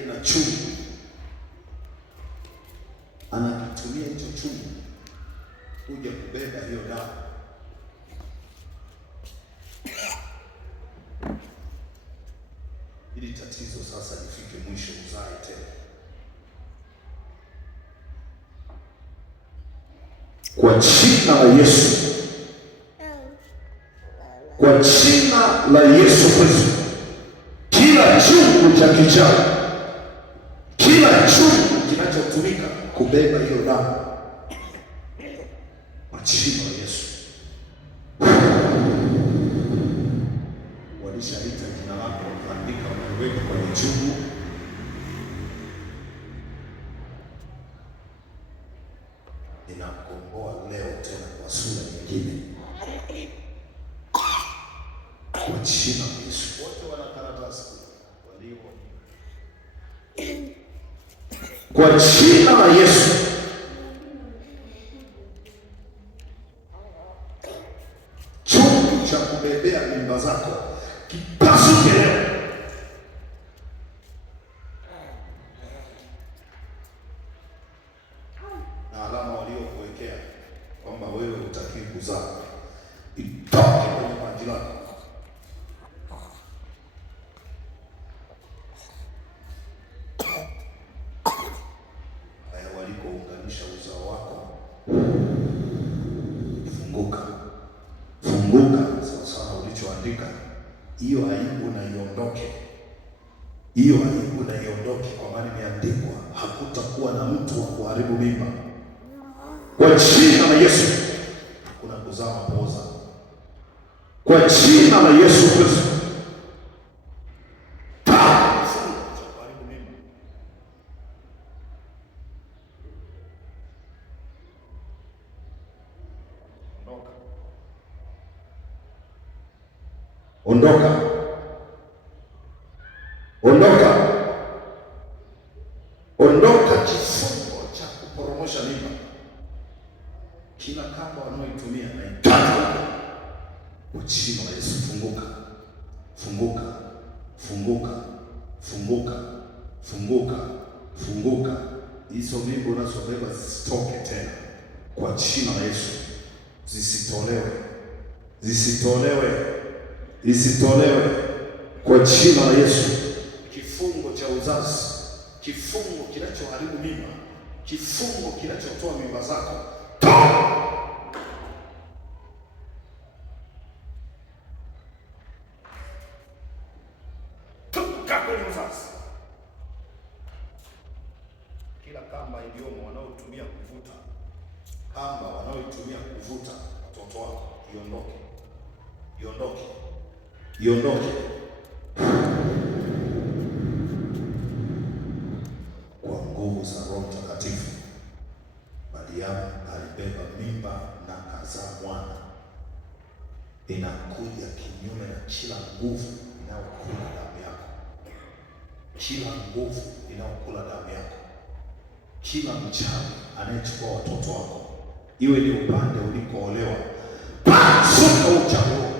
aliye na chungu anakitumia hicho chungu kuja kubeba hiyo damu. Ili tatizo sasa lifike mwisho, uzae tena. Kwa jina la Yesu, kwa jina la Yesu Kristo, kila chungu cha kichawi, kila chungu kinachotumika kubeba hiyo damu, kwa jina la Yesu, walishaita jina lako, andika waweke kwenye chungu. Ninakuomboa leo tena kwa sura nyingine, kwa jina la Yesu. Wote wana karatasi walio, kwa jina la Yesu, chungu cha kubebea mimba zako kipasuke leo. Na alama waliokuwekea kwamba wewe hutaki kuzaa itoke kwenye maji lako. Haya, walikounganisha uzao wako, funguka, funguka sawa sawa ulichoandika. Hiyo aibu na iondoke, hiyo aibu na iondoke, kwa maana imeandikwa hakutakuwa na mtu wa kuharibu mimba. Kwa jina la Yesu, hakuna kuzaa mapoza. Kwa jina la Yesu Kristo, ondoka, ondoka, ondoka kifungo cha kuporomosha mimba. Kila kamba wanaoitumia na ikata kwa jina la Yesu, funguka, funguka, funguka, funguka, funguka, funguka. Hizo mimba unazobeba zisitoke tena kwa jina la Yesu, zisitolewe, zisitolewe, isitolewe kwa jina la Yesu. Kifungo cha uzazi, kifungo kinachoharibu mimba, kifungo kinachotoa mimba zako, toka kwenye uzazi. Kila kamba iliyomo wanaotumia kuvuta, kamba wanaoitumia kuvuta watoto wako, iondoke, iondoke, iondoke kwa nguvu za Roho Mtakatifu. Mariamu alibeba mimba na kazaa mwana. Inakuja kinyume na kila nguvu inayokula damu yako, kila nguvu inayokula damu yako, kila mchawi anayechukua watoto wako, iwe ni upande ulikoolewa, pasuka uchawi.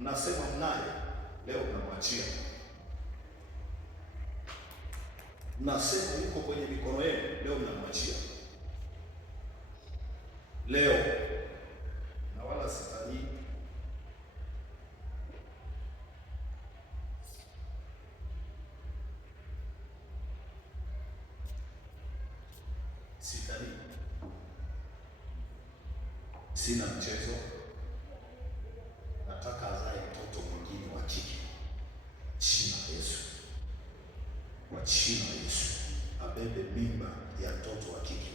Mnasema mnaye, leo mnamwachia. Mnasema yuko kwenye mikono yenu, leo mnamwachia. Leo na wala sitani, sitani, sina mchezo. Nataka azae mtoto mwingine wa kike, jina la Yesu, kwa jina la Yesu. Abebe mimba ya mtoto wa kike,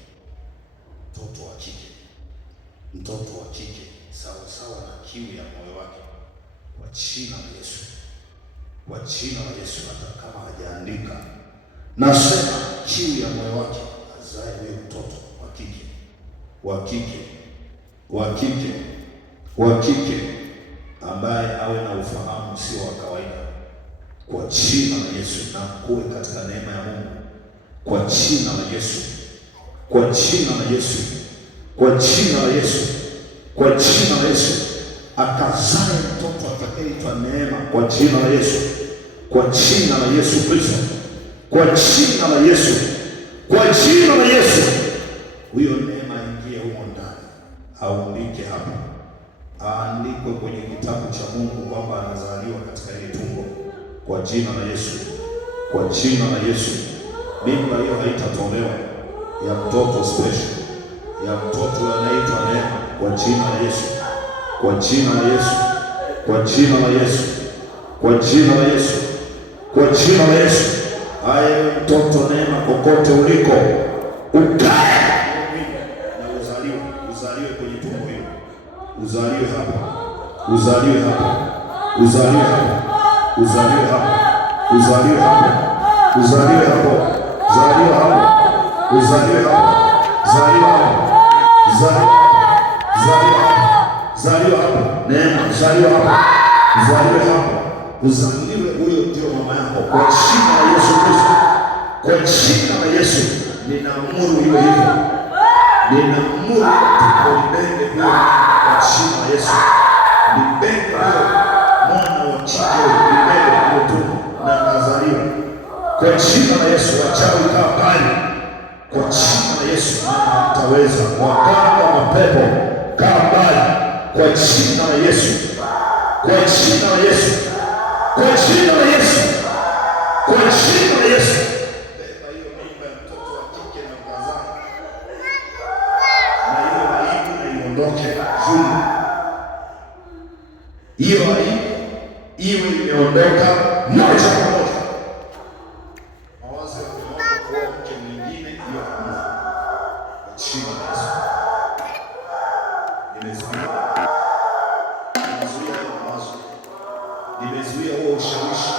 mtoto wa kike, mtoto wa kike, sawa sawa na kiu ya moyo wake, kwa jina la Yesu, kwa jina la Yesu. Hata kama hajaandika, nasema kiu ya moyo wake, azae huyo mtoto wa kike, wa kike, wa kike, wa kike, ambaye awe na ufahamu sio wa kawaida, kwa jina la Yesu. Na kuwe katika neema ya Mungu, kwa jina la Yesu, kwa jina la Yesu. kwa jina la Yesu, kwa jina la Yesu, akazae mtoto atakayeitwa Neema kwa jina la Yesu, kwa jina la Yesu Kristo, kwa jina la Yesu, kwa jina la Yesu. Huyo Neema aingie humo ndani, aumbike hapa, aandikwe kwenye kitabu cha Mungu kwamba anazaliwa katika ile tumbo, kwa jina la Yesu, kwa jina la Yesu. Mimba hiyo haitatolewa, ya mtoto special, ya mtoto anaitwa Neema, kwa jina la Yesu, kwa jina la Yesu, kwa jina la Yesu, kwa jina la Yesu, kwa jina la Yesu. Aye mtoto Neema, kokote uliko, ukae na uzaliwe kwenye tumbo hilo, uzaliwe hapa, uzaliwe hapa, uzaliwe hapa, uzaliwe hapa, uzaliwe hapa, uzaliwe hapo, uzaliwe hapo, uzaliwe hapo, uzaliwe hapo, uzaliwe hapo, Neema, uzaliwe hapo, uzaliwe hapo, uzaliwe. Huyo ndio mama yako, kwa jina la Yesu Kristo, kwa jina la Yesu. Ninaamuru hiyo hivyo, ninaamuru tupolibende huyo kwa jina la Yesu. Libende huyo mwana wa kike, libende huyo tu na nazaliwa kwa jina la Yesu. Wachawi kaa pale kwa jina la Yesu, hataweza. Wakanga mapepo kaa pale kwa jina la Yesu, kwa jina la Yesu, kwa jina la Yesu, kwa jina la Yesu. Beba hiyo mimba ya mtoto wa kike na ukazaa, na hiyo aibu na iondoke juu. Hiyo aibu iwe imeondoka moja kwa moja. Mawazo ya kuomba kuoa mke mwingine, hiyo hamna, kwa jina la Yesu. Nimezuia mawazo, nimezuia huo ushawishi,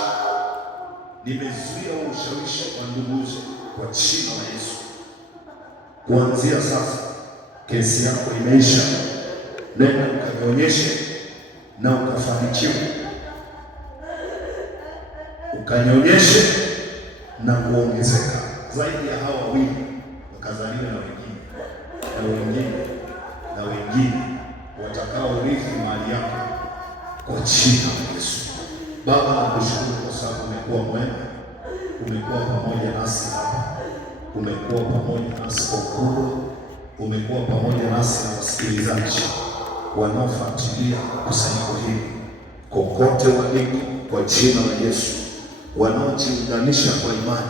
nimezuia huo ushawishi wa nduguzo kwa jina la Yesu. Kuanzia sasa kesi yako imeisha. Nenda ukaonyeshe na ukafanikiwa, ukanyonyeshe na kuongezeka zaidi ya hawa wawili, wakazaliwa na wengine na wengine na wengine watakao urithi mali yako kwa jina la Yesu. Baba, nakushukuru kwa sababu umekuwa mwema, umekuwa pamoja nasi hapa, umekuwa pamoja nasi kwa ukubwa, umekuwa pamoja nasi na wasikilizaji wanaofuatilia kusanyiko hili kokote waliko, kwa jina la Yesu. Wanaojiunganisha kwa imani,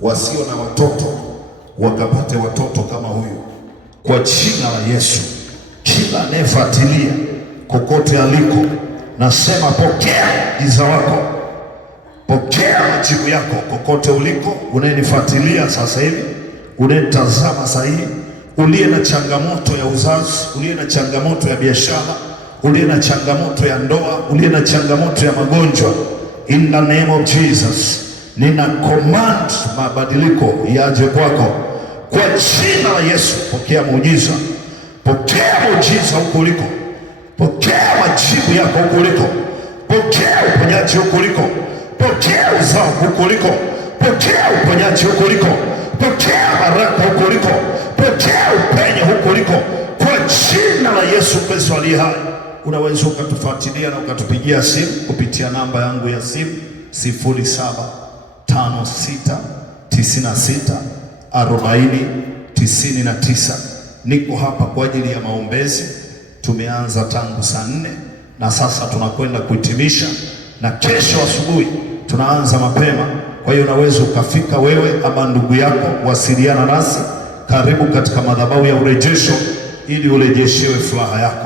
wasio na watoto wakapate watoto kama huyu kwa jina la Yesu. Kila anayefuatilia kokote aliko, nasema pokea iza wako, pokea majibu yako kokote uliko. Unayenifuatilia sasa hivi, unayetazama sasa hivi, uliye na changamoto ya uzazi, uliye na changamoto ya biashara, uliye na changamoto ya ndoa, uliye na changamoto ya magonjwa, in the name of Jesus, nina command mabadiliko yaje kwako kwa jina la Yesu. Pokea muujiza, pokea muujiza huko uliko, pokea majibu yako huko uliko, pokea uponyaji huko uliko, pokea uzao huko uliko, pokea uponyaji huko uliko, pokea baraka huko uliko, pokea upenyo huko uliko kwa jina la Yesu Kristo aliye hai. Unaweza ukatufuatilia na ukatupigia simu kupitia namba yangu ya simu 0756964099. Niko hapa kwa ajili ya maombezi. Tumeanza tangu saa 4 na sasa tunakwenda kuhitimisha, na kesho asubuhi tunaanza mapema. Kwa hiyo unaweza ukafika wewe ama ndugu yako, wasiliana nasi. Karibu katika madhabahu ya urejesho ili urejeshewe furaha yako.